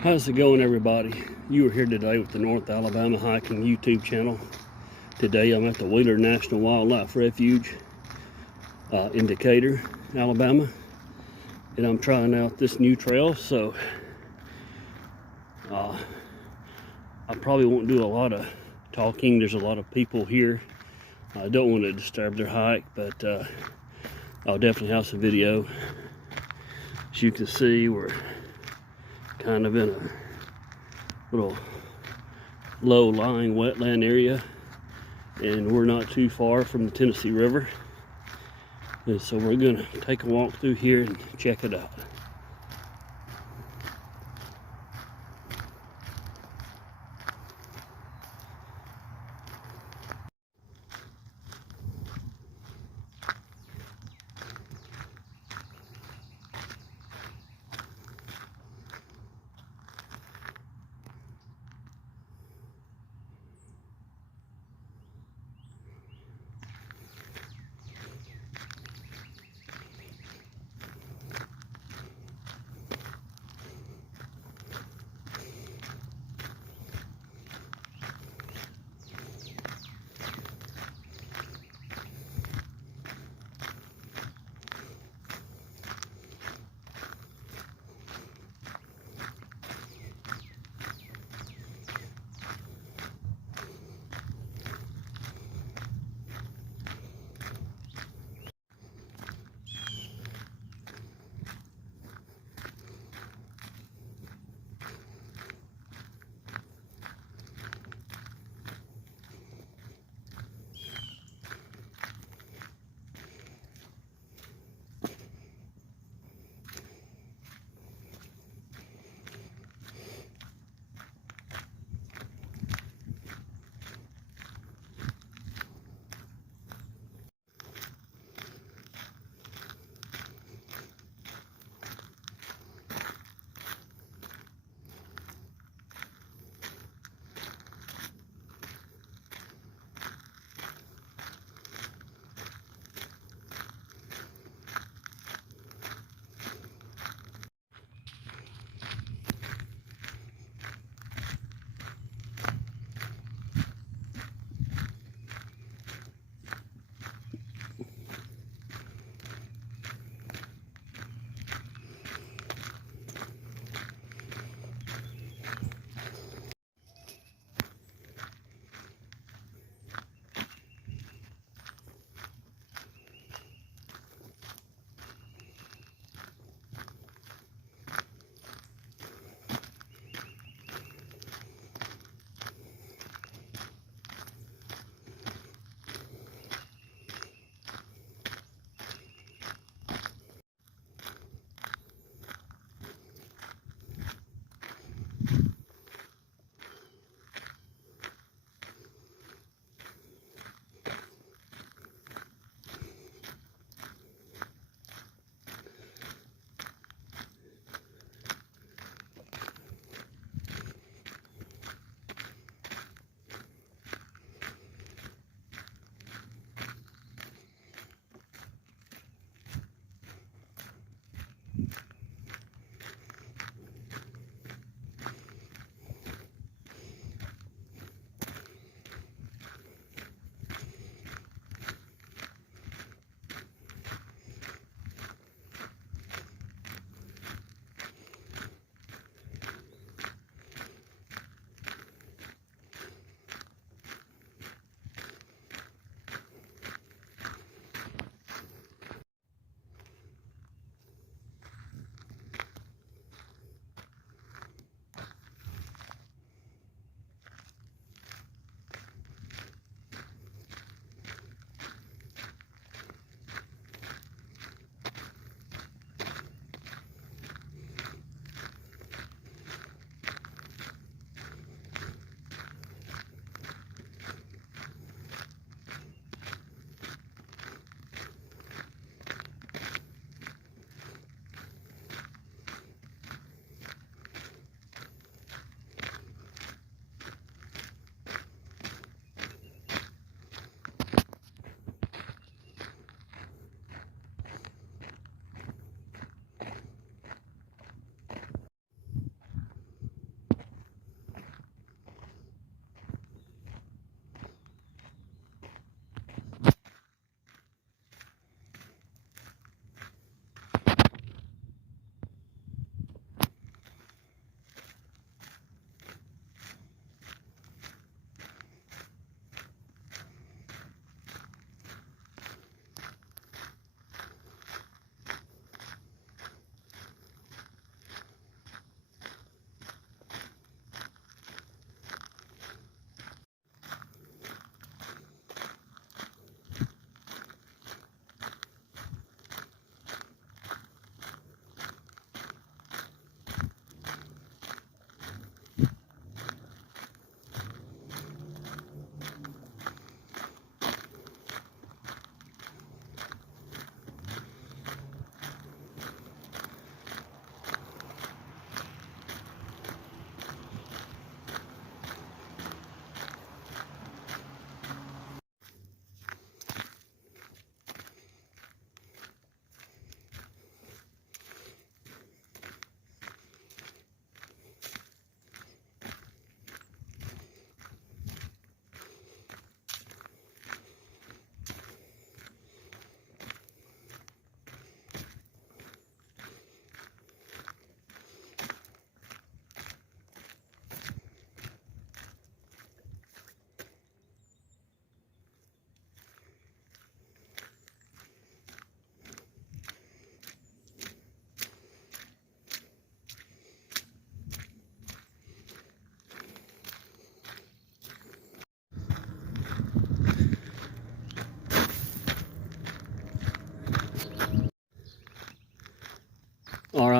How's it going, everybody? You are here today with the North Alabama Hiking YouTube channel. Today I'm at the Wheeler National Wildlife Refuge in Decatur, Alabama, and I'm trying out this new trail. So I probably won't do a lot of talking. There's a lot of people here. I don't want to disturb their hike, but I'll definitely have some video. As you can see, we're kind of in a little low-lying wetland area, and we're not too far from the Tennesse River, and so we're gonna take a walk through here and check it out.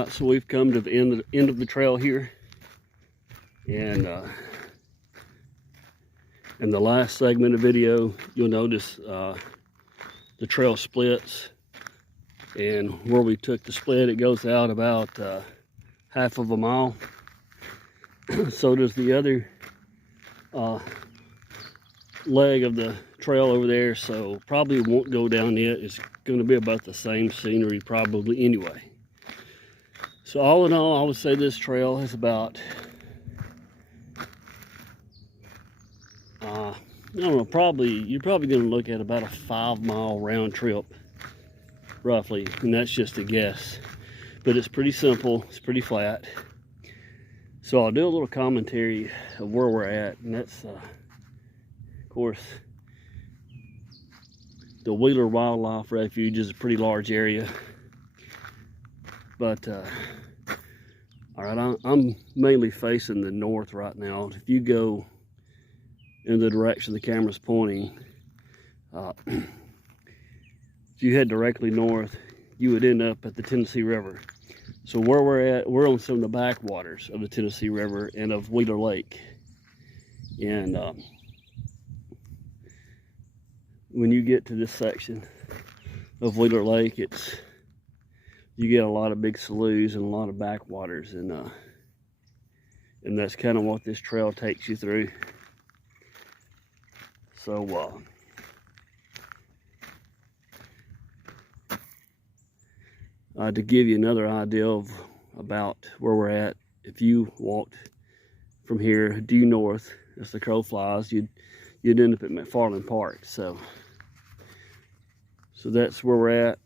right, so we've come to the end of the trail here, and in the last segment of video, you'll notice the trail splits, and where we took the split, it goes out about half of a mile. So does the other leg of the trail over there, so probably won't go down yet. It's going to be about the same scenery probably anyway. So all in all, I would say this trail is about I don't know, you're probably going to look at about a 5-mile round trip roughly, and that's just a guess, but it's pretty simple, it's pretty flat. So I'll do a little commentary of where we're at, and that's of course, the Wheeler Wildlife Refuge is a pretty large area, but all right, I'm mainly facing the north right now. If you go in the direction the camera's pointing, if you head directly north, you would end up at the Tennesse River. So where we're at, we're on some of the backwaters of the Tennesse River and of Wheeler Lake. And when you get to this section of Wheeler Lake, you get a lot of big sloughs and a lot of backwaters, and that's kind of what this trail takes you through. So to give you another idea about where we're at, if you walked from here due north as the crow flies, you'd end up at McFarland Park. So that's where we're at,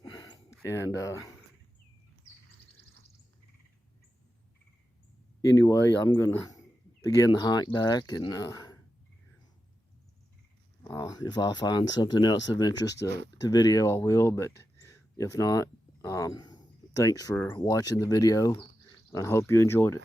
and anyway, I'm gonna begin the hike back, and if I find something else of interest to video, I will, but if not, thanks for watching the video. I hope you enjoyed it.